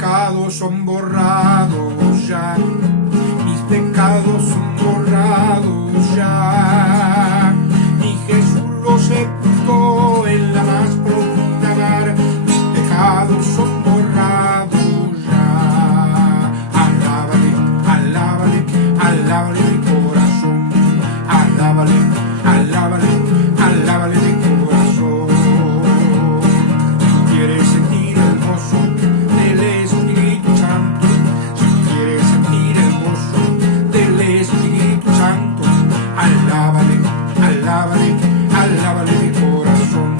pecados son borrados ya, mis pecados son borrados ya, mi Jesús los sepultó en la más profunda mar, mis pecados son borrados ya. Alábale, alábale, alábale mi corazón, alábale, alábale, alábale mi corazón. Si quieres sentir el gozo del Espíritu Santo, si quieres sentir el gozo del Espíritu Santo, alábale, alábale, alábale mi corazón,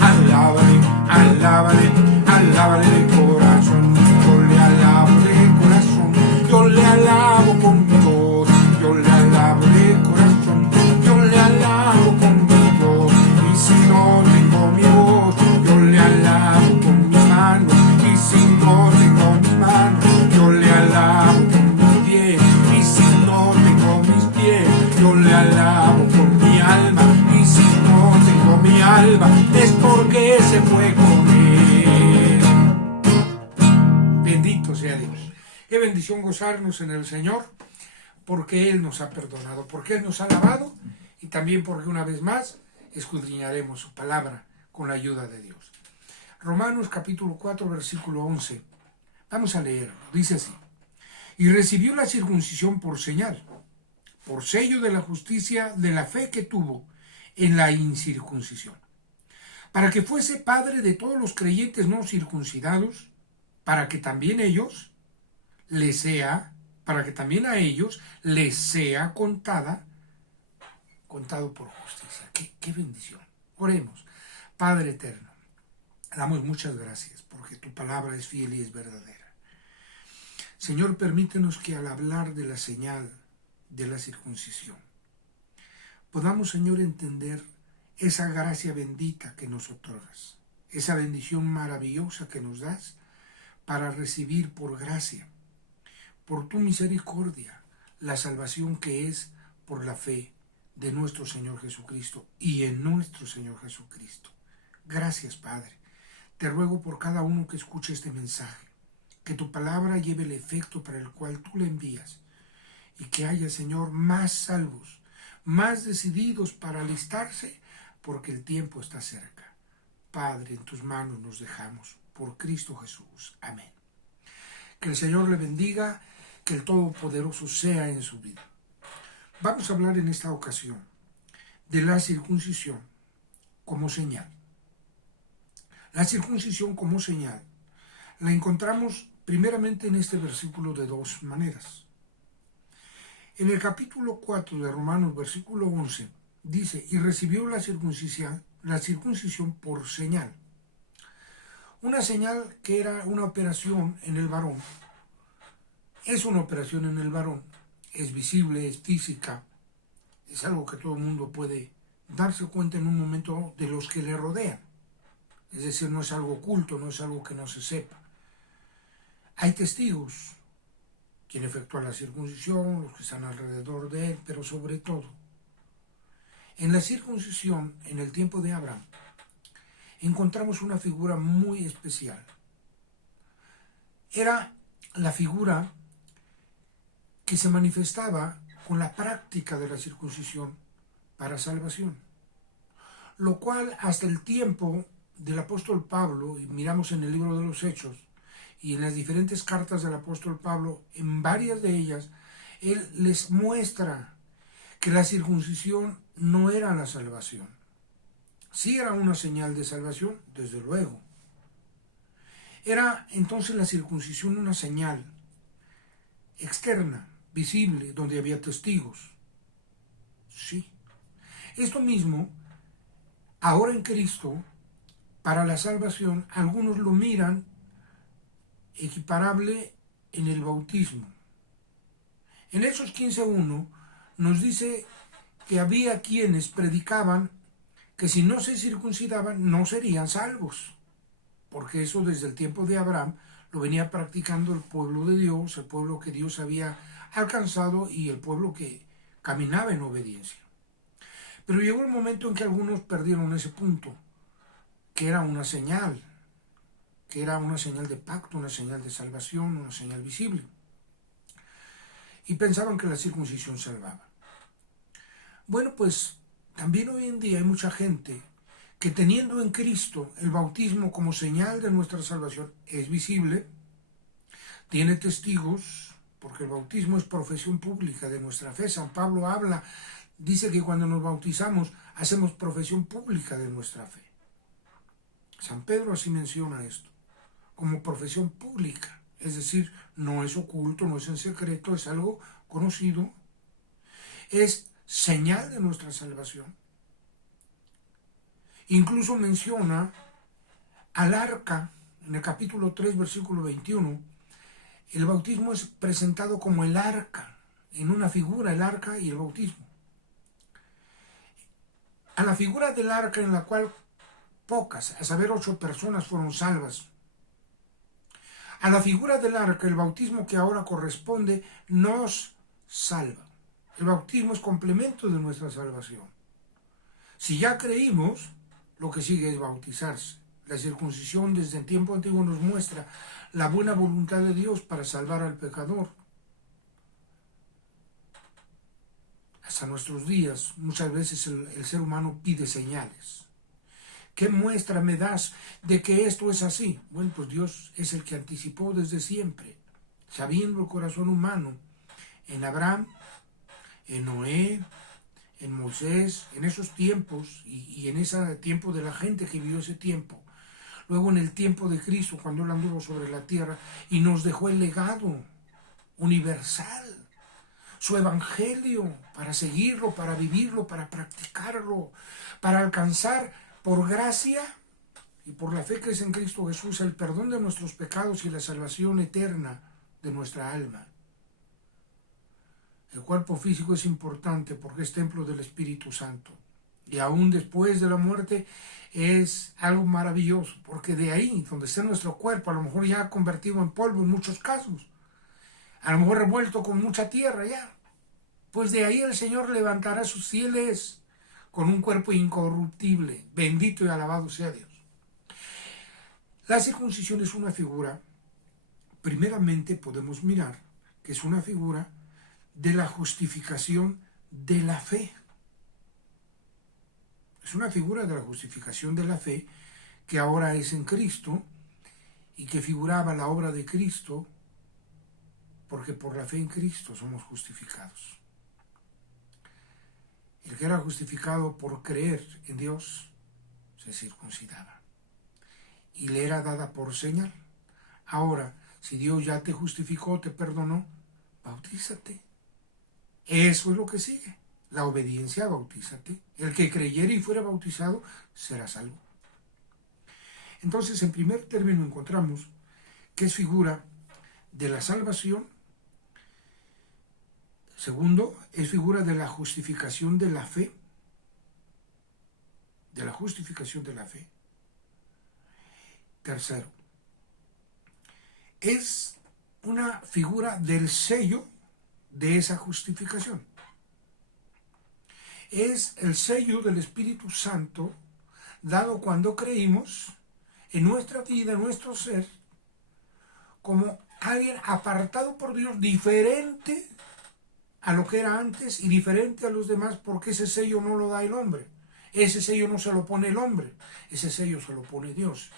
alábale, alábale, alábale mi corazón. Yo le alabo de corazón, yo le alabo con mi voz, yo le alabo de corazón, yo le alabo con mi voz. Y si no tengo mi voz, yo le alabo con mi mano. Y si no tengo mi mano, yo le alabo con mi pie. Y si no tengo mis pies, yo le alabo con mi alma. Y si no tengo mi alma, es porque se fue con él. Bendito sea Dios. Qué bendición gozarnos en el Señor, porque Él nos ha perdonado, porque Él nos ha lavado, y también porque una vez más escudriñaremos su palabra con la ayuda de Dios. Romanos capítulo 4, versículo 11. Vamos a leerlo. Dice así: y recibió la circuncisión por señal, por sello de la justicia de la fe que tuvo en la incircuncisión, para que fuese padre de todos los creyentes no circuncidados, para que también a ellos les sea contado por justicia. ¡Qué bendición! Oremos. Padre eterno, damos muchas gracias porque tu palabra es fiel y es verdadera. Señor, permítenos que al hablar de la señal de la circuncisión, podamos, Señor, entender esa gracia bendita que nos otorgas, esa bendición maravillosa que nos das para recibir por gracia, por tu misericordia, la salvación que es por la fe de nuestro Señor Jesucristo y en nuestro Señor Jesucristo. Gracias, Padre. Te ruego por cada uno que escuche este mensaje, que tu palabra lleve el efecto para el cual tú la envías, y que haya, Señor, más salvos, más decididos para alistarse, porque el tiempo está cerca. Padre, en tus manos nos dejamos, por Cristo Jesús. Amén. Que el Señor le bendiga, que el Todopoderoso sea en su vida. Vamos a hablar en esta ocasión de la circuncisión como señal. La circuncisión como señal la encontramos primeramente en este versículo de dos maneras. En el capítulo 4 de Romanos, versículo 11, dice: y recibió la circuncisión por señal. Una señal que era una operación en el varón. Es una operación en el varón. Es visible, es física. Es algo que todo el mundo puede darse cuenta en un momento de los que le rodean. Es decir, no es algo oculto, no es algo que no se sepa. Hay testigos, quien efectúa la circuncisión, los que están alrededor de él, pero sobre todo, en la circuncisión, en el tiempo de Abraham, encontramos una figura muy especial. Era la figura que se manifestaba con la práctica de la circuncisión para salvación, lo cual hasta el tiempo del apóstol Pablo, y miramos en el libro de los Hechos y en las diferentes cartas del apóstol Pablo, en varias de ellas, él les muestra que la circuncisión no era la salvación. Sí era una señal de salvación, desde luego. Era entonces la circuncisión una señal externa, visible, donde había testigos. Sí. Esto mismo, ahora en Cristo, para la salvación, algunos lo miran equiparable en el bautismo. En Hechos 15:1 nos dice que había quienes predicaban que si no se circuncidaban no serían salvos, porque eso desde el tiempo de Abraham lo venía practicando el pueblo de Dios, el pueblo que Dios había alcanzado y el pueblo que caminaba en obediencia. Pero llegó el momento en que algunos perdieron ese punto, que era una señal, que era una señal de pacto, una señal de salvación, una señal visible. Y pensaban que la circuncisión salvaba. Bueno, pues también hoy en día hay mucha gente que teniendo en Cristo el bautismo como señal de nuestra salvación es visible, tiene testigos, porque el bautismo es profesión pública de nuestra fe. San Pablo dice que cuando nos bautizamos hacemos profesión pública de nuestra fe. San Pedro así menciona esto, como profesión pública, es decir, no es oculto, no es en secreto, es algo conocido, es señal de nuestra salvación. Incluso menciona al arca, en el capítulo 3, versículo 21, el bautismo es presentado como el arca, en una figura, el arca y el bautismo. A la figura del arca en la cual pocas, a saber 8 personas fueron salvas. A la figura del arca, el bautismo que ahora corresponde nos salva. El bautismo es complemento de nuestra salvación. Si ya creímos, lo que sigue es bautizarse. La circuncisión desde el tiempo antiguo nos muestra la buena voluntad de Dios para salvar al pecador. Hasta nuestros días, muchas veces el ser humano pide señales. ¿Qué muestra me das de que esto es así? Bueno, pues Dios es el que anticipó desde siempre, sabiendo el corazón humano, en Abraham, en Noé, en Moisés, en esos tiempos y en ese tiempo de la gente que vivió ese tiempo. Luego en el tiempo de Cristo, cuando Él anduvo sobre la tierra y nos dejó el legado universal, su evangelio, para seguirlo, para vivirlo, para practicarlo, para alcanzar por gracia y por la fe que es en Cristo Jesús el perdón de nuestros pecados y la salvación eterna de nuestra alma. El cuerpo físico es importante porque es templo del Espíritu Santo. Y aún después de la muerte es algo maravilloso, porque de ahí, donde está nuestro cuerpo, a lo mejor ya convertido en polvo en muchos casos, a lo mejor revuelto con mucha tierra ya, pues de ahí el Señor levantará a sus fieles con un cuerpo incorruptible. Bendito y alabado sea Dios. La circuncisión es una figura, primeramente podemos mirar que es una figura de la justificación de la fe. Es una figura de la justificación de la fe que ahora es en Cristo y que figuraba la obra de Cristo, porque por la fe en Cristo somos justificados. El que era justificado por creer en Dios se circuncidaba y le era dada por señal. Ahora, si Dios ya te justificó, te perdonó, bautízate. Eso es lo que sigue. La obediencia, bautízate. El que creyere y fuera bautizado será salvo. Entonces, en primer término encontramos que es figura de la salvación. Segundo, es figura de la justificación de la fe. De la justificación de la fe. Tercero, es una figura del sello de esa justificación. Es el sello del Espíritu Santo dado cuando creímos en nuestra vida, en nuestro ser, como alguien apartado por Dios, diferente a lo que era antes y diferente a los demás, porque ese sello no lo da el hombre. Ese sello no se lo pone el hombre, ese sello se lo pone Dios.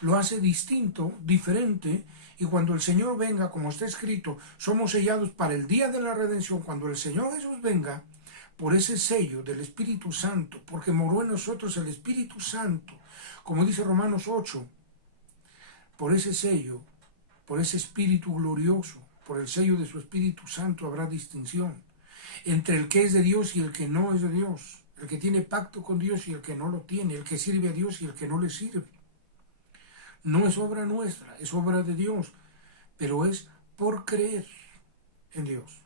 Lo hace distinto, diferente, y cuando el Señor venga, como está escrito, somos sellados para el día de la redención. Cuando el Señor Jesús venga, por ese sello del Espíritu Santo, porque moró en nosotros el Espíritu Santo, como dice Romanos 8, por ese sello, por ese Espíritu glorioso, por el sello de su Espíritu Santo habrá distinción entre el que es de Dios y el que no es de Dios, el que tiene pacto con Dios y el que no lo tiene, el que sirve a Dios y el que no le sirve. No es obra nuestra, es obra de Dios, pero es por creer en Dios,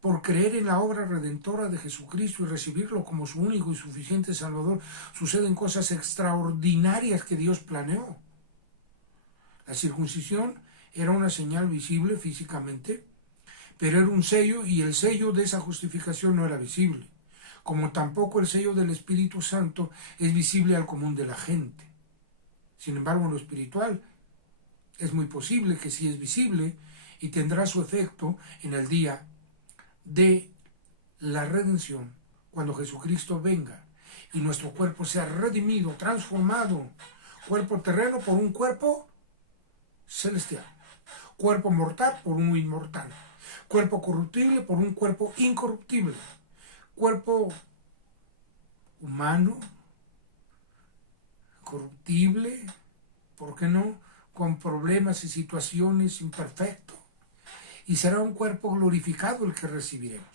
por creer en la obra redentora de Jesucristo y recibirlo como su único y suficiente Salvador. Suceden cosas extraordinarias que Dios planeó. La circuncisión era una señal visible físicamente, pero era un sello, y el sello de esa justificación no era visible, como tampoco el sello del Espíritu Santo es visible al común de la gente. Sin embargo, en lo espiritual Es muy posible que sí es visible y tendrá su efecto en el día de la redención, cuando Jesucristo venga y nuestro cuerpo sea redimido, transformado, cuerpo terreno por un cuerpo celestial, cuerpo mortal por uno inmortal, cuerpo corruptible por un cuerpo incorruptible, cuerpo humano, corruptible, ¿por qué no?, con problemas y situaciones imperfectos, y será un cuerpo glorificado el que recibiremos.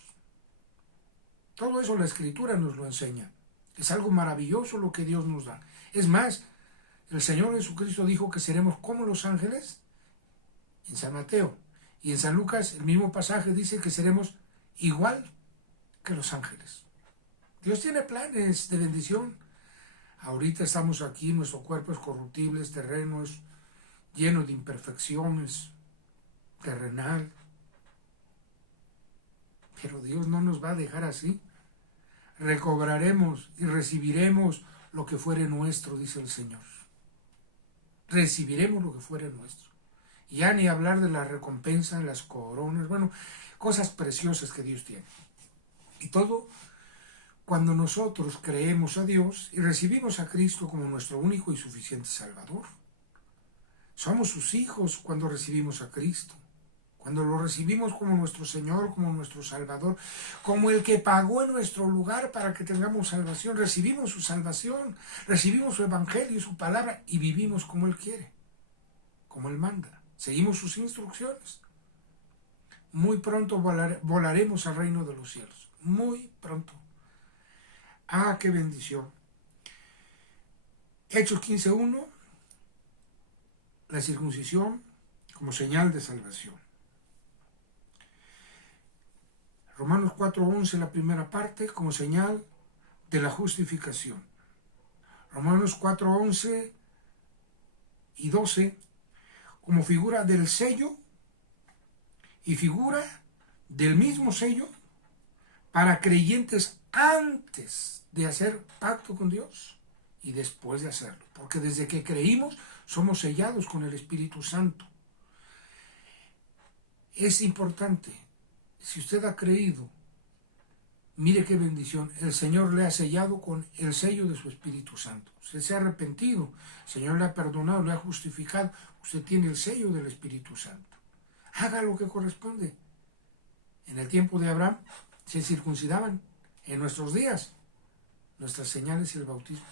Todo eso la Escritura nos lo enseña. Es algo maravilloso lo que Dios nos da. Es más, el Señor Jesucristo dijo que seremos como los ángeles en San Mateo. Y en San Lucas el mismo pasaje dice que seremos igual que los ángeles. Dios tiene planes de bendición. Ahorita estamos aquí, nuestro cuerpo es corruptible, es terreno, es lleno de imperfecciones, terrenal. Pero Dios no nos va a dejar así. Recobraremos y recibiremos lo que fuere nuestro, dice el Señor. Recibiremos lo que fuere nuestro. Ya ni hablar de la recompensa, las coronas, bueno, cosas preciosas que Dios tiene. Y todo cuando nosotros creemos a Dios y recibimos a Cristo como nuestro único y suficiente Salvador. Somos sus hijos cuando recibimos a Cristo. Cuando lo recibimos como nuestro Señor, como nuestro Salvador, como el que pagó en nuestro lugar para que tengamos salvación, recibimos su salvación, recibimos su evangelio, su palabra y vivimos como Él quiere, como Él manda. Seguimos sus instrucciones. Muy pronto volaremos al reino de los cielos. Muy pronto. ¡Ah, qué bendición! Hechos 15:1, la circuncisión como señal de salvación. Romanos 4:11, la primera parte, como señal de la justificación. Romanos 4:11 y 12, como figura del sello y figura del mismo sello para creyentes antes de hacer pacto con Dios y después de hacerlo. Porque desde que creímos somos sellados con el Espíritu Santo. Es importante. Si usted ha creído, mire qué bendición, el Señor le ha sellado con el sello de su Espíritu Santo. Usted se ha arrepentido, el Señor le ha perdonado, le ha justificado, usted tiene el sello del Espíritu Santo. Haga lo que corresponde. En el tiempo de Abraham se circuncidaban. En nuestros días, nuestras señales y el bautismo.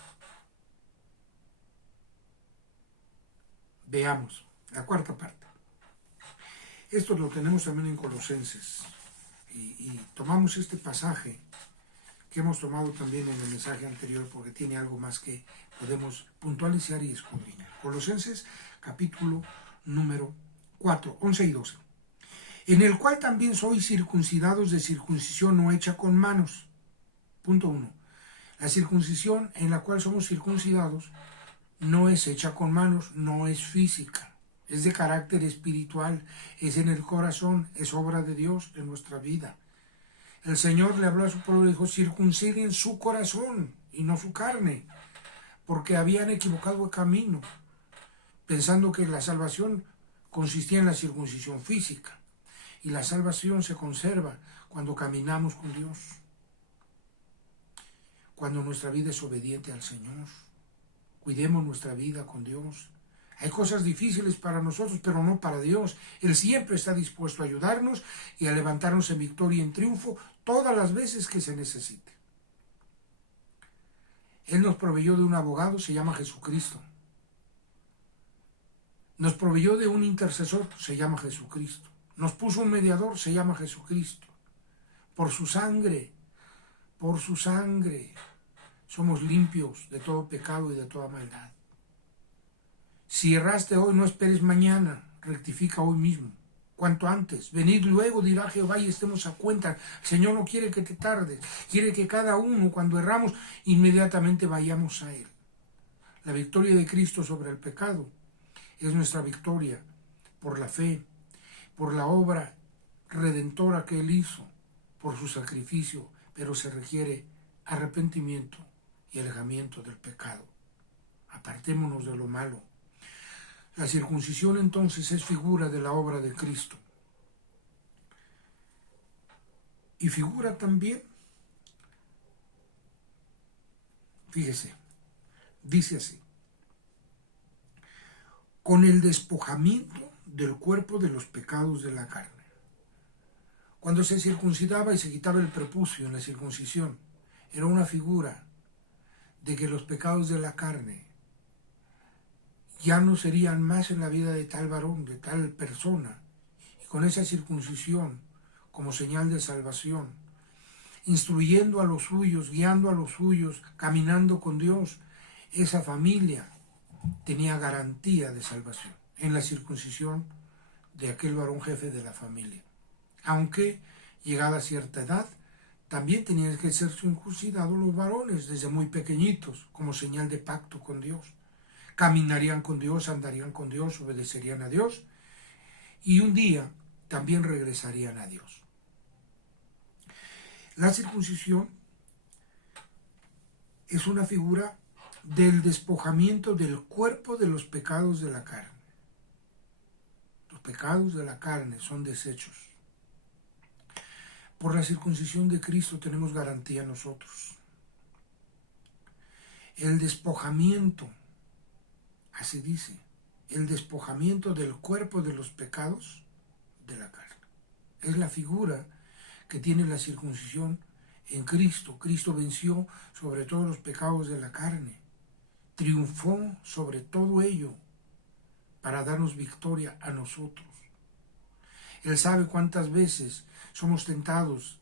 Veamos la cuarta parte. Esto lo tenemos también en Colosenses. Y tomamos este pasaje que hemos tomado también en el mensaje anterior porque tiene algo más que podemos puntualizar y escudriñar. Colosenses capítulo número 4, 11 y 12. En el cual también sois circuncidados de circuncisión no hecha con manos. Punto 1. La circuncisión en la cual somos circuncidados no es hecha con manos, no es física. Es de carácter espiritual, es en el corazón, es obra de Dios en nuestra vida. El Señor le habló a su pueblo y dijo, circunciden su corazón y no su carne, porque habían equivocado el camino, pensando que la salvación consistía en la circuncisión física. Y la salvación se conserva cuando caminamos con Dios, cuando nuestra vida es obediente al Señor. Cuidemos nuestra vida con Dios. Hay cosas difíciles para nosotros, pero no para Dios. Él siempre está dispuesto a ayudarnos y a levantarnos en victoria y en triunfo todas las veces que se necesite. Él nos proveyó de un abogado, se llama Jesucristo. Nos proveyó de un intercesor, se llama Jesucristo. Nos puso un mediador, se llama Jesucristo. Por su sangre, somos limpios de todo pecado y de toda maldad. Si erraste hoy, no esperes mañana, rectifica hoy mismo, cuanto antes. Venid luego, dirá Jehová, y estemos a cuenta. El Señor no quiere que te tardes, quiere que cada uno, cuando erramos, inmediatamente vayamos a Él. La victoria de Cristo sobre el pecado es nuestra victoria por la fe, por la obra redentora que Él hizo, por su sacrificio, pero se requiere arrepentimiento y alejamiento del pecado. Apartémonos de lo malo. La circuncisión entonces es figura de la obra de Cristo. Y figura también, fíjese, dice así: con el despojamiento del cuerpo de los pecados de la carne. Cuando se circuncidaba y se quitaba el prepucio en la circuncisión, era una figura de que los pecados de la carne ya no serían más en la vida de tal varón, de tal persona. Y con esa circuncisión como señal de salvación, instruyendo a los suyos, guiando a los suyos, caminando con Dios, esa familia tenía garantía de salvación en la circuncisión de aquel varón jefe de la familia. Aunque, llegada a cierta edad, también tenían que ser circuncidados los varones desde muy pequeñitos, como señal de pacto con Dios. Caminarían con Dios, andarían con Dios, obedecerían a Dios, y un día también regresarían a Dios. La circuncisión es una figura del despojamiento del cuerpo de los pecados de la carne. Los pecados de la carne son deshechos. Por la circuncisión de Cristo tenemos garantía nosotros. El despojamiento, así dice, el despojamiento del cuerpo de los pecados de la carne. Es la figura que tiene la circuncisión en Cristo. Cristo venció sobre todos los pecados de la carne, triunfó sobre todo ello para darnos victoria a nosotros. Él sabe cuántas veces somos tentados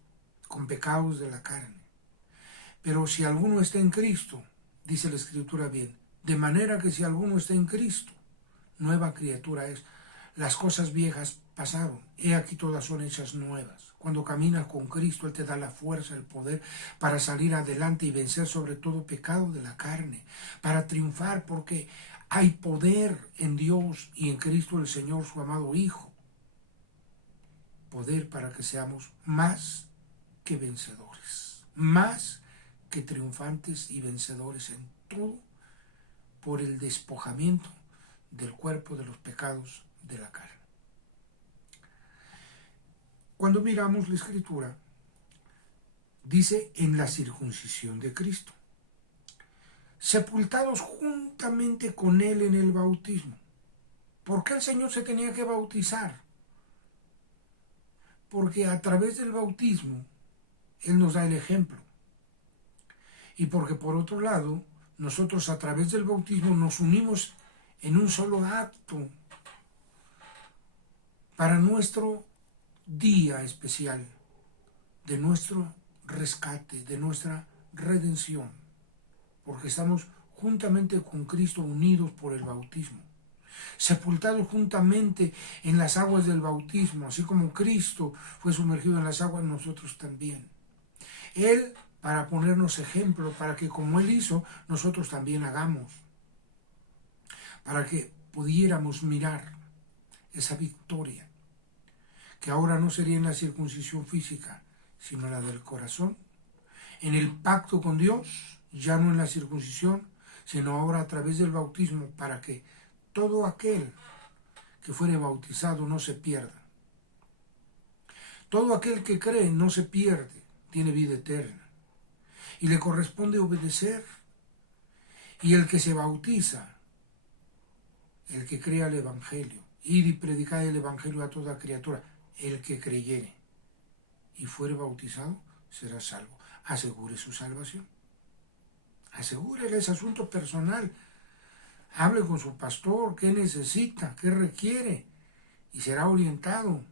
con pecados de la carne. Pero si alguno está en Cristo, dice la Escritura bien, de manera que si alguno está en Cristo, nueva criatura es. Las cosas viejas pasaron, he aquí todas son hechas nuevas. Cuando caminas con Cristo, Él te da la fuerza, el poder para salir adelante y vencer sobre todo pecado de la carne, para triunfar, porque hay poder en Dios y en Cristo el Señor, su amado Hijo. Poder para que seamos más que vencedores, más que triunfantes y vencedores en todo, por el despojamiento del cuerpo de los pecados de la carne. Cuando miramos la Escritura, dice en la circuncisión de Cristo, sepultados juntamente con Él en el bautismo. ¿Por qué el Señor se tenía que bautizar? Porque a través del bautismo Él nos da el ejemplo. Y porque por otro lado, nosotros a través del bautismo nos unimos en un solo acto para nuestro día especial, de nuestro rescate, de nuestra redención, porque estamos juntamente con Cristo unidos por el bautismo, sepultados juntamente en las aguas del bautismo, así como Cristo fue sumergido en las aguas, nosotros también. Él, para ponernos ejemplo, para que como Él hizo, nosotros también hagamos, para que pudiéramos mirar esa victoria, que ahora no sería en la circuncisión física, sino la del corazón, en el pacto con Dios, ya no en la circuncisión, sino ahora a través del bautismo, para que todo aquel que fuere bautizado no se pierda. Todo aquel que cree no se pierde, tiene vida eterna, y le corresponde obedecer. Y el que se bautiza, el que crea el Evangelio, ir y predicar el Evangelio a toda criatura, el que creyere y fuere bautizado será salvo. Asegure su salvación. Asegúrele ese asunto personal. Hable con su pastor, qué necesita, qué requiere, y será orientado.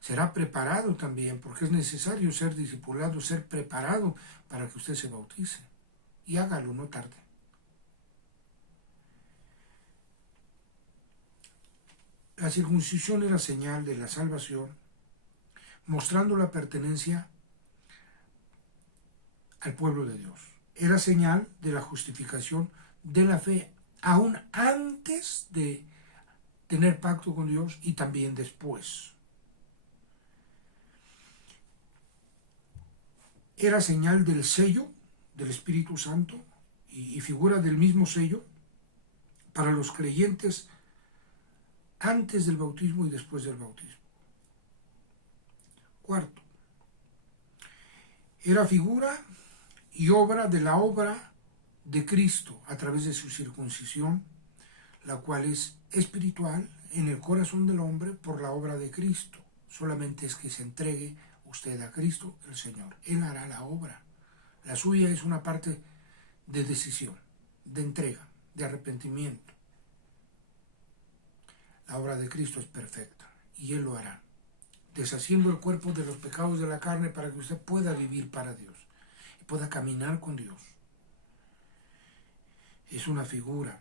Será preparado también, porque es necesario ser discipulado, ser preparado para que usted se bautice. Y hágalo, no tarde. La circuncisión era señal de la salvación, mostrando la pertenencia al pueblo de Dios. Era señal de la justificación de la fe, aún antes de tener pacto con Dios y también después. Era señal del sello del Espíritu Santo y figura del mismo sello para los creyentes antes del bautismo y después del bautismo. Cuarto, era figura y obra de la obra de Cristo a través de su circuncisión, la cual es espiritual en el corazón del hombre por la obra de Cristo. Solamente es que se entregue usted a Cristo el Señor. Él hará la obra. La suya es una parte de decisión, de entrega, de arrepentimiento. La obra de Cristo es perfecta y Él lo hará, deshaciendo el cuerpo de los pecados de la carne para que usted pueda vivir para Dios y pueda caminar con Dios. Es una figura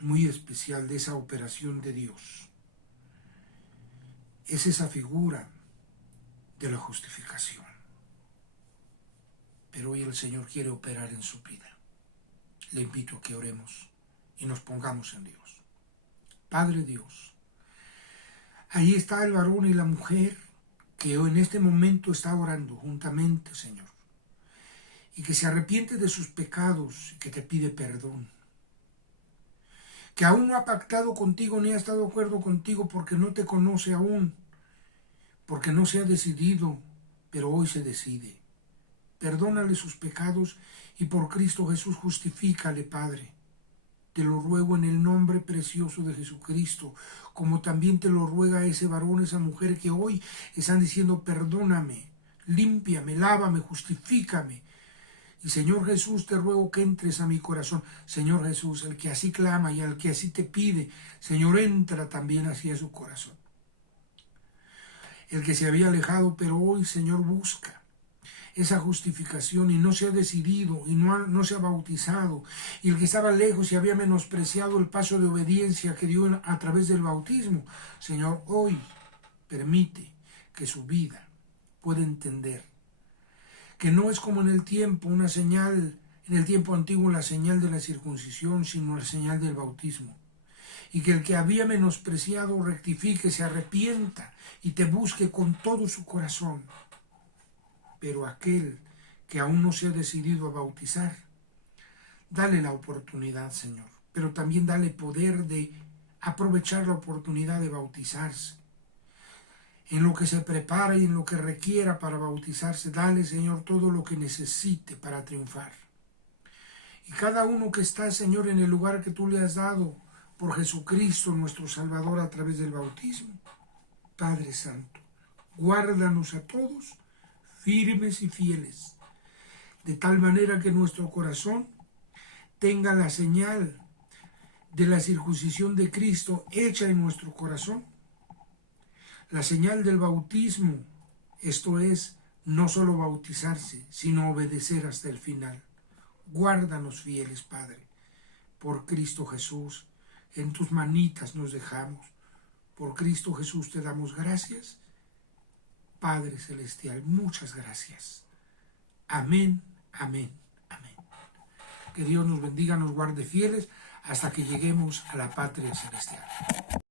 muy especial de esa operación de Dios. Es esa figura de la justificación. Pero hoy el Señor quiere operar en su vida. Le invito a que oremos y nos pongamos en Dios. Padre Dios, ahí está el varón y la mujer que en este momento está orando juntamente, Señor, y que se arrepiente de sus pecados y que te pide perdón. Que aún no ha pactado contigo ni ha estado de acuerdo contigo porque no te conoce aún, porque no se ha decidido, pero hoy se decide. Perdónale sus pecados y por Cristo Jesús justifícale, Padre. Te lo ruego en el nombre precioso de Jesucristo, como también te lo ruega ese varón, esa mujer que hoy están diciendo perdóname, límpiame, lávame, justifícame. Y Señor Jesús, te ruego que entres a mi corazón. Señor Jesús, el que así clama y al que así te pide, Señor, entra también hacia su corazón. El que se había alejado, pero hoy, Señor, busca esa justificación y no se ha decidido y no se ha bautizado, y el que estaba lejos y había menospreciado el paso de obediencia que dio a través del bautismo, Señor, hoy permite que su vida pueda entender que no es como en el tiempo una señal, en el tiempo antiguo la señal de la circuncisión, sino la señal del bautismo. Y que el que había menospreciado rectifique, se arrepienta y te busque con todo su corazón. Pero aquel que aún no se ha decidido a bautizar, dale la oportunidad, Señor, pero también dale poder de aprovechar la oportunidad de bautizarse. En lo que se prepara y en lo que requiera para bautizarse, dale, Señor, todo lo que necesite para triunfar. Y cada uno que está, Señor, en el lugar que tú le has dado por Jesucristo, nuestro Salvador, a través del bautismo, Padre Santo, guárdanos a todos firmes y fieles, de tal manera que nuestro corazón tenga la señal de la circuncisión de Cristo hecha en nuestro corazón, la señal del bautismo, esto es, no solo bautizarse, sino obedecer hasta el final. Guárdanos fieles, Padre, por Cristo Jesús, en tus manitas nos dejamos, por Cristo Jesús te damos gracias. Padre Celestial, muchas gracias. Amén, amén, amén. Que Dios nos bendiga, nos guarde fieles hasta que lleguemos a la patria celestial.